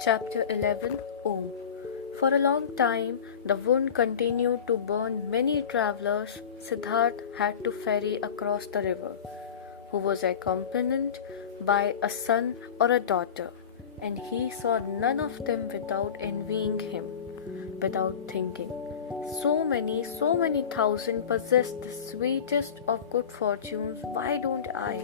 Chapter 11 Om. For a long time, the wound continued to burn many travelers Siddhartha had to ferry across the river, who was accompanied by a son or a daughter, and he saw none of them without envying him, without thinking. So many thousand possess the sweetest of good fortunes, why don't I?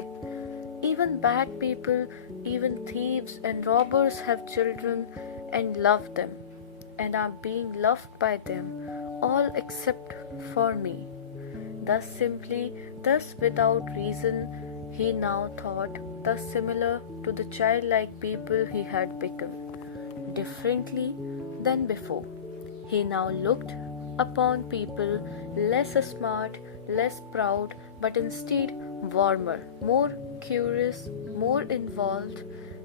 Even bad people, even thieves and robbers have children and love them, and are being loved by them, all except for me. Thus without reason, he now thought, thus similar to the childlike people he had become. Differently than before, he now looked upon people less smart, less proud, but instead warmer, more curious, more involved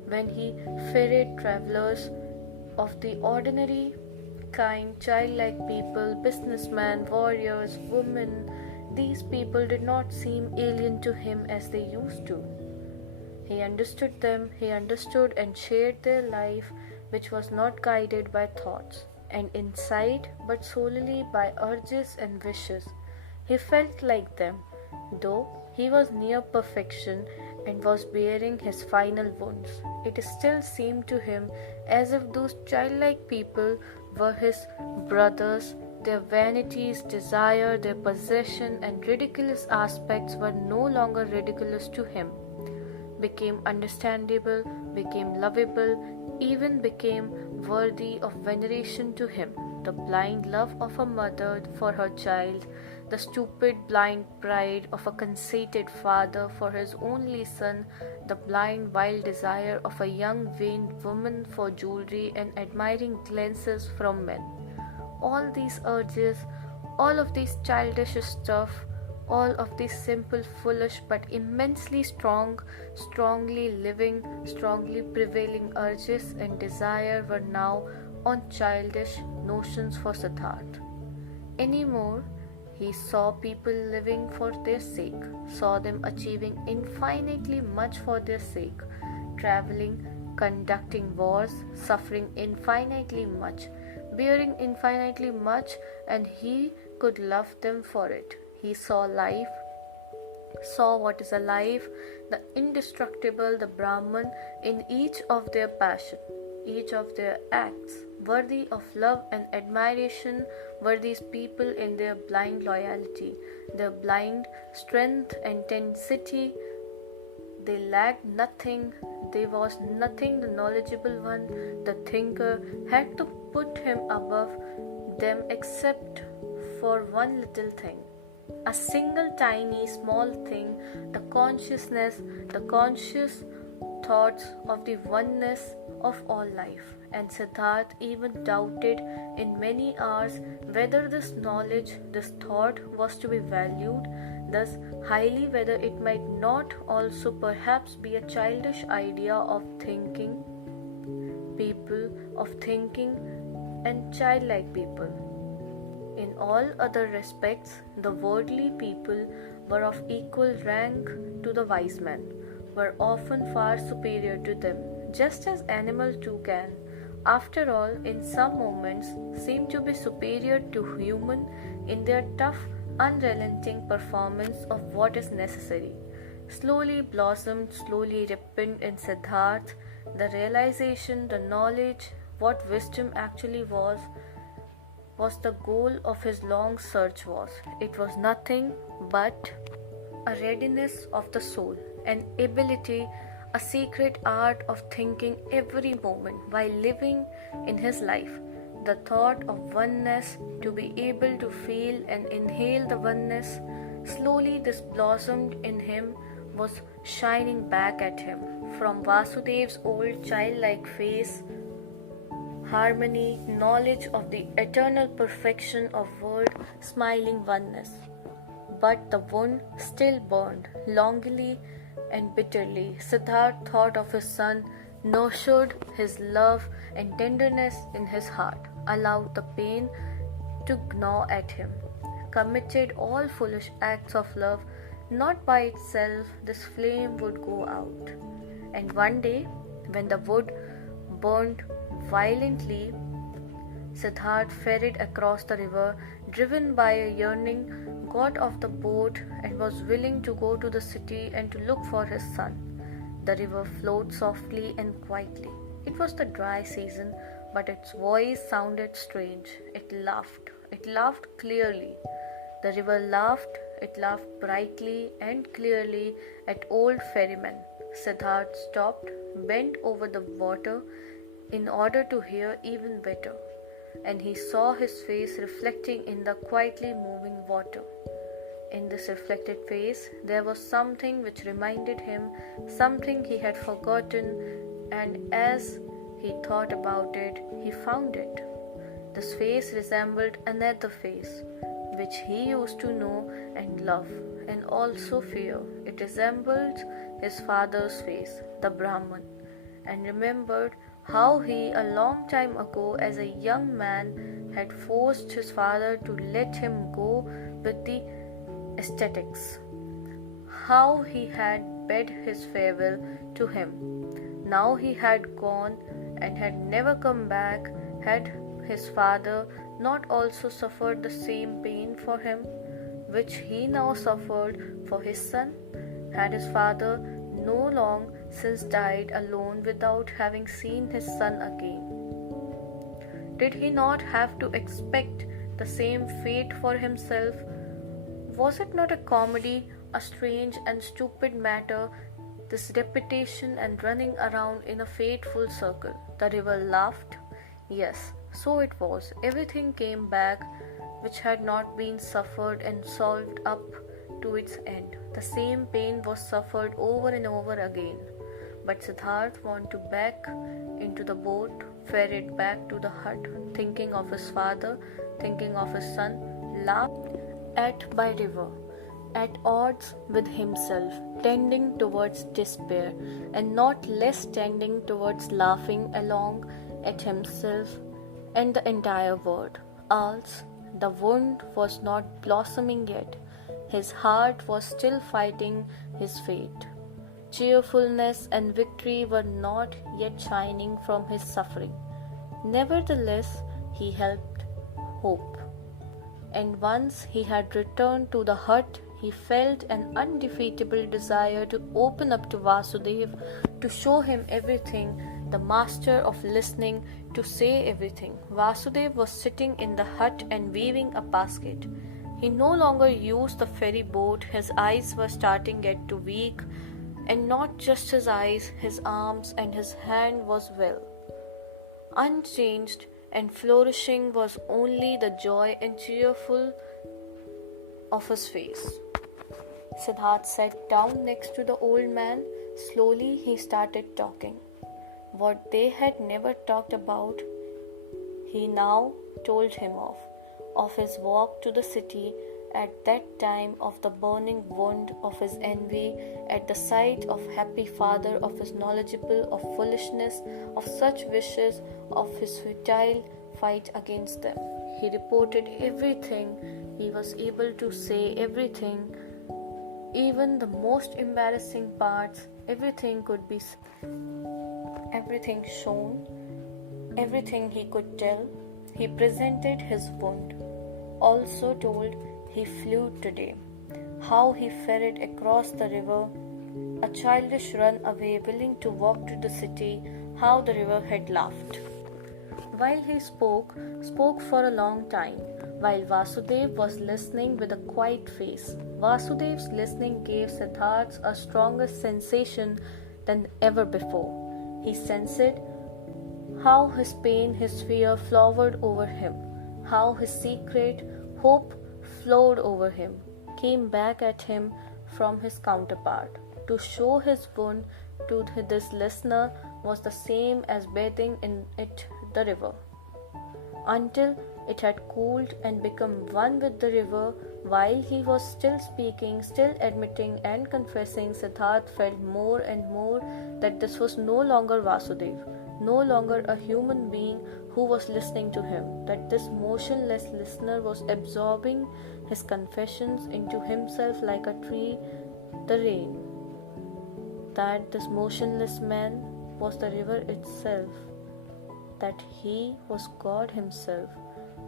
when he ferried travelers of the ordinary kind, childlike people, businessmen, warriors, women. These people did not seem alien to him as they used to. He understood them, he understood and shared their life, which was not guided by thoughts and insight, but solely by urges and wishes. He felt like them, though he was near perfection and was bearing his final wounds. It still seemed to him as if those childlike people were his brothers. Their vanities, desire, their possession, and ridiculous aspects were no longer ridiculous to him, became understandable, became lovable, even became worthy of veneration to him. The blind love of a mother for her child, the stupid blind pride of a conceited father for his only son, the blind wild desire of a young vain woman for jewelry and admiring glances from men. All these urges, all of this childish stuff, all of these simple, foolish, but immensely strongly living, strongly prevailing urges and desire were now on childish notions for Siddhartha. Anymore, he saw people living for their sake, saw them achieving infinitely much for their sake, traveling, conducting wars, suffering infinitely much, bearing infinitely much, and he could love them for it. He saw life, saw what is alive, the indestructible, the Brahman in each of their passion, each of their acts, worthy of love and admiration were these people in their blind loyalty, their blind strength and intensity. They lacked nothing, there was nothing. The knowledgeable one, the thinker, had to put him above them except for one little thing. A single tiny small thing, the consciousness, the conscious thoughts of the oneness of all life. And Siddhartha even doubted in many hours whether this knowledge, this thought was to be valued thus highly, whether it might not also perhaps be a childish idea of thinking people, of thinking and childlike people. In all other respects, the worldly people were of equal rank to the wise men, were often far superior to them, just as animals too can, after all, in some moments, seem to be superior to human in their tough, unrelenting performance of what is necessary. Slowly blossomed, slowly ripened in Siddhartha the realization, the knowledge, what wisdom actually was the goal of his long search was. It was nothing but a readiness of the soul, an ability, a secret art of thinking every moment while living in his life. The thought of oneness, to be able to feel and inhale the oneness. Slowly this blossomed in him, was shining back at him from Vasudev's old childlike face. Harmony, knowledge of the eternal perfection of world, smiling oneness. But the wound still burned, longingly and bitterly. Siddhartha thought of his son, nurtured his love and tenderness in his heart, allowed the pain to gnaw at him, committed all foolish acts of love. Not by itself this flame would go out. And one day, when the wood burned Violently, Siddhartha ferried across the river, driven by a yearning, got off the boat and was willing to go to the city and to look for his son. The river flowed softly and quietly. It was the dry season, but its voice sounded strange. It laughed. It laughed clearly. The river laughed. It laughed brightly and clearly at old ferryman. Siddhartha stopped, bent over the water in order to hear even better, and he saw his face reflecting in the quietly moving water. In this reflected face, there was something which reminded him something he had forgotten, and as he thought about it, he found it. This face resembled another face, which he used to know and love, and also fear. It resembled his father's face, the Brahman, and remembered how he, a long time ago, as a young man, had forced his father to let him go with the ascetics. How he had bid his farewell to him. Now he had gone and had never come back. Had his father not also suffered the same pain for him, which he now suffered for his son? Had his father no long since died alone without having seen his son again? Did he not have to expect the same fate for himself? Was it not a comedy, a strange and stupid matter, this repetition and running around in a fateful circle? The river laughed. Yes, so it was. Everything came back which had not been suffered and solved up to its end. The same pain was suffered over and over again. But Siddhartha wanted back into the boat, ferried back to the hut, thinking of his father, thinking of his son, laughed at by river, at odds with himself, tending towards despair, and not less tending towards laughing along at himself and the entire world. Else, the wound was not blossoming yet. His heart was still fighting his fate. Cheerfulness and victory were not yet shining from his suffering. Nevertheless, he held hope. And once he had returned to the hut, he felt an undefeatable desire to open up to Vasudeva, to show him everything, the master of listening, to say everything. Vasudeva was sitting in the hut and weaving a basket. He no longer used the ferry boat. His eyes were starting to get weak, and not just his eyes, his arms and his hand was well. Unchanged and flourishing was only the joy and cheerful of his face. Siddhartha sat down next to the old man. Slowly he started talking. What they had never talked about, he now told him of his walk to the city at that time, of the burning wound of his envy at the sight of happy father, of his knowledgeable of foolishness, of such wishes, of his futile fight against them. He reported everything. He was able to say everything, even the most embarrassing parts. Everything could be everything shown, everything he could tell. He presented his wound, also told he flew today, how he ferried across the river, a childish runaway willing to walk to the city, how the river had laughed. While he spoke for a long time, while Vasudeva was listening with a quiet face. Vasudeva's listening gave Siddhartha a stronger sensation than ever before. He sensed how his pain, his fear flowered over him, how his secret hope flowed over him, came back at him from his counterpart. To show his wound to this listener was the same as bathing in it the river. Until it had cooled and become one with the river, while he was still speaking, still admitting and confessing, Siddhartha felt more and more that this was no longer Vasudeva, no longer a human being who was listening to him, that this motionless listener was absorbing his confessions into himself like a tree, the rain, that this motionless man was the river itself, that he was God himself,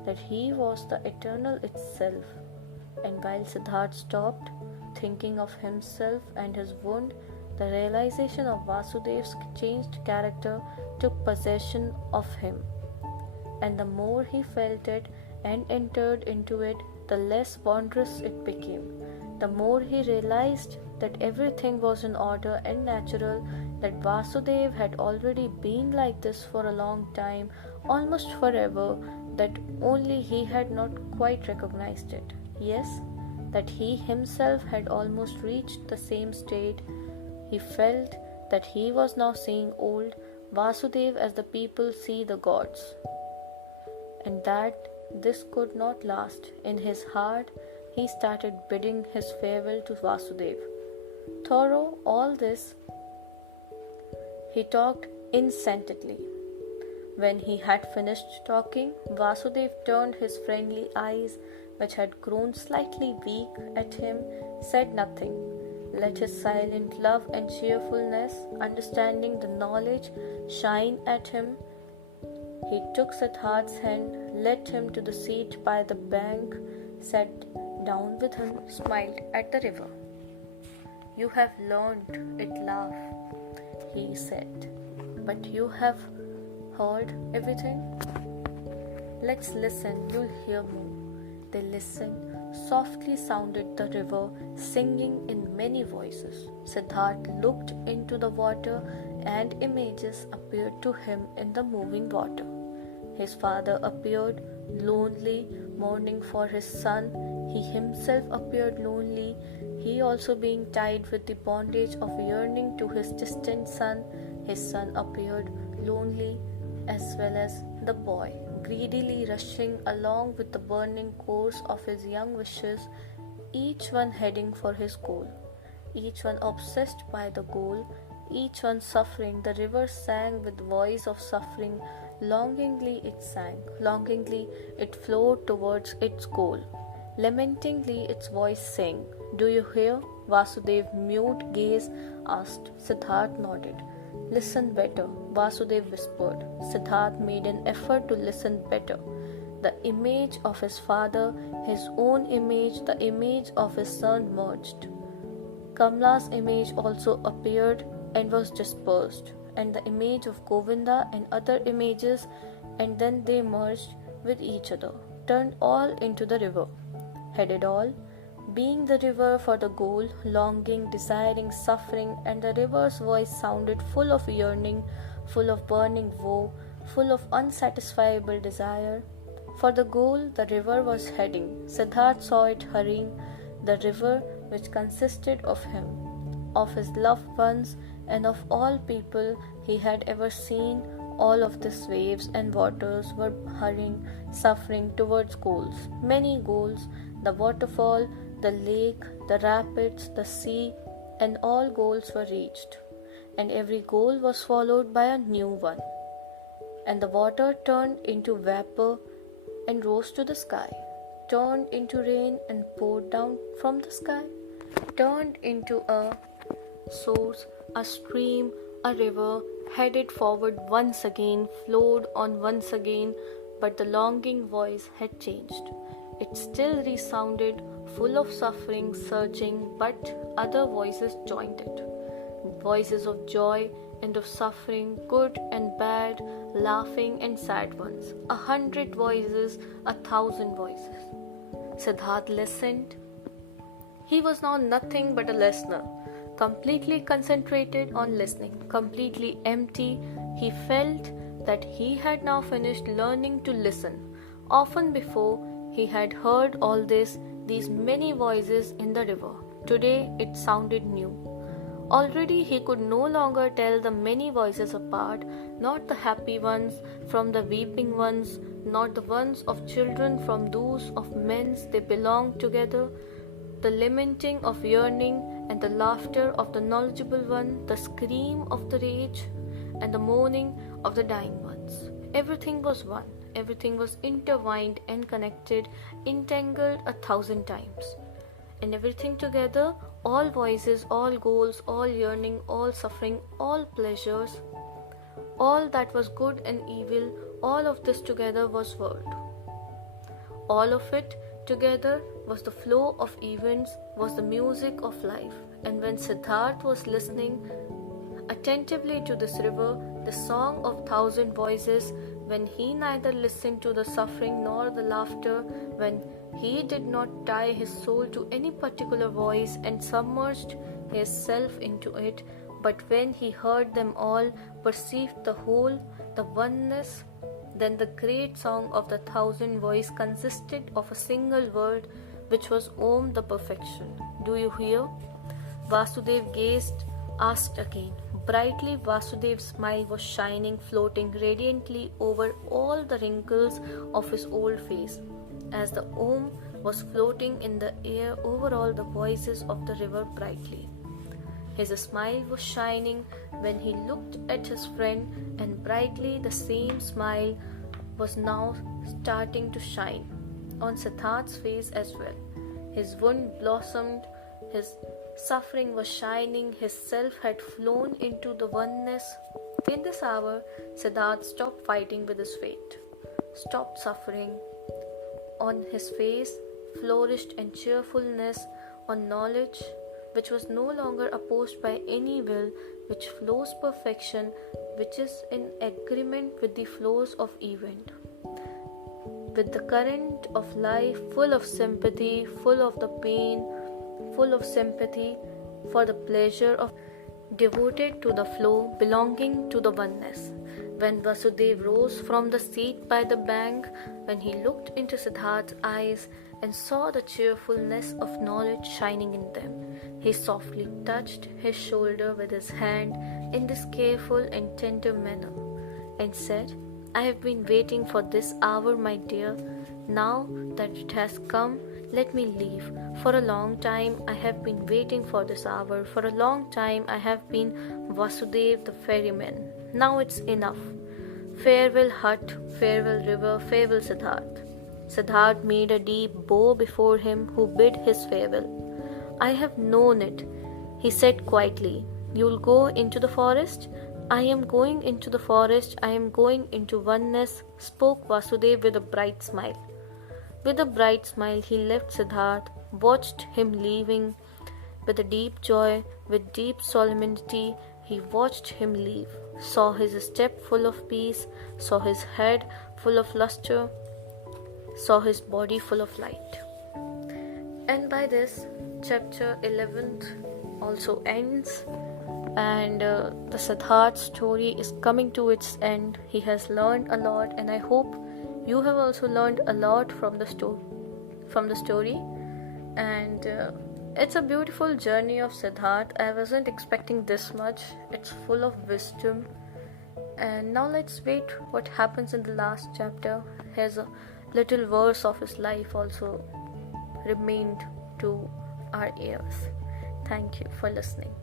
that he was the eternal itself. And while Siddhartha stopped, thinking of himself and his wound, the realization of Vasudev's changed character took possession of him. And the more he felt it and entered into it, the less wondrous it became. The more he realized that everything was in order and natural, that Vasudev had already been like this for a long time, almost forever, that only he had not quite recognized it. Yes, that he himself had almost reached the same state. He felt that he was now seeing old Vasudev as the people see the gods, and that this could not last. In his heart, he started bidding his farewell to Vasudev. Through all this, he talked incessantly. When he had finished talking, Vasudev turned his friendly eyes, which had grown slightly weak at him, said nothing. Let his silent love and cheerfulness, understanding the knowledge, shine at him. He took Siddhartha's hand, led him to the seat by the bank, sat down with him, smiled at the river. You have learned it, love, he said, but you have heard everything? Let's listen, you'll hear more. They listened. Softly sounded the river, singing in many voices. Siddhartha looked into the water, and images appeared to him in the moving water. His father appeared, lonely, mourning for his son. He himself appeared lonely, he also being tied with the bondage of yearning to his distant son. His son appeared, lonely, as well as the boy, greedily rushing along with the burning course of his young wishes, each one heading for his goal, each one obsessed by the goal, each one suffering. The river sang with voice of suffering. Longingly it sang, longingly it flowed towards its goal. Lamentingly its voice sang. Do you hear? Vasudev mute gaze asked. Siddhartha nodded. Listen better, Vasudev whispered. Siddhartha made an effort to listen better. The image of his father, his own image, the image of his son merged. Kamla's image also appeared and was dispersed, and the image of Govinda and other images, and then they merged with each other, turned all into the river, headed all, being the river for the goal, longing, desiring, suffering, and the river's voice sounded full of yearning, full of burning woe, full of unsatisfiable desire. For the goal the river was heading. Siddhartha saw it hurrying, the river which consisted of him, of his loved ones, and of all people he had ever seen. All of these waves and waters were hurrying, suffering towards goals, many goals, the waterfall, the lake, the rapids, the sea, and all goals were reached, and every goal was followed by a new one. And the water turned into vapor and rose to the sky, turned into rain and poured down from the sky, turned into a source, a stream, a river, headed forward once again, flowed on once again, but the longing voice had changed. It still resounded, full of suffering, surging, but other voices joined it. Voices of joy and of suffering, good and bad, laughing and sad ones. 100 voices, 1,000 voices. Siddhartha listened. He was now nothing but a listener, completely concentrated on listening, completely empty. He felt that he had now finished learning to listen. Often before, he had heard all this, these many voices in the river. Today it sounded new. Already he could no longer tell the many voices apart, not the happy ones from the weeping ones, not the ones of children from those of men. They belonged together. The lamenting of yearning and the laughter of the knowledgeable one, the scream of the rage and the mourning of the dying ones. Everything was one. Everything was intertwined and connected, entangled 1,000 times. And everything together, all voices, all goals, all yearning, all suffering, all pleasures, all that was good and evil, all of this together was world. All of it together was the flow of events, was the music of life. And when Siddhartha was listening attentively to this river, the song of thousand voices, when he neither listened to the suffering nor the laughter, when he did not tie his soul to any particular voice and submerged his self into it, but when he heard them all, perceived the whole, the oneness, then the great song of the thousand voice consisted of a single word, which was Om, the perfection. Do you hear? Vasudev gazed, asked again. Brightly Vasudev's smile was shining, floating radiantly over all the wrinkles of his old face, as the Om was floating in the air over all the voices of the river brightly. His smile was shining when he looked at his friend, and brightly the same smile was now starting to shine on Siddhartha's face as well. His wound blossomed, his suffering was shining, his self had flown into the oneness. In this hour, Siddhartha stopped fighting with his fate, stopped suffering. On his face flourished in cheerfulness, on knowledge which was no longer opposed by any will, which flows perfection, which is in agreement with the flows of event, with the current of life, full of sympathy, full of the pain, full of sympathy for the pleasure of devoted to the flow, belonging to the oneness. When Vasudev rose from the seat by the bank, when he looked into Siddhartha's eyes and saw the cheerfulness of knowledge shining in them, he softly touched his shoulder with his hand in this careful and tender manner, and said, I have been waiting for this hour, my dear. Now that it has come, let me leave. For a long time I have been waiting for this hour. For a long time I have been Vasudev the ferryman. Now it's enough. Farewell hut, farewell river, farewell Siddhartha. Siddhartha made a deep bow before him who bid his farewell. I have known it, he said quietly. You'll go into the forest? I am going into the forest. I am going into oneness, spoke Vasudev with a bright smile. With a bright smile he left Siddhartha, watched him leaving. With a deep joy, with deep solemnity, he watched him leave, saw his step full of peace, saw his head full of luster, saw his body full of light. And by this, chapter 11 also ends, and the Siddhartha story is coming to its end. He has learned a lot, and I hope you have also learned a lot from the story. And it's a beautiful journey of Siddhartha. I wasn't expecting this much. It's full of wisdom. And now let's wait what happens in the last chapter. Has a little verse of his life also remained to our ears. Thank you for listening.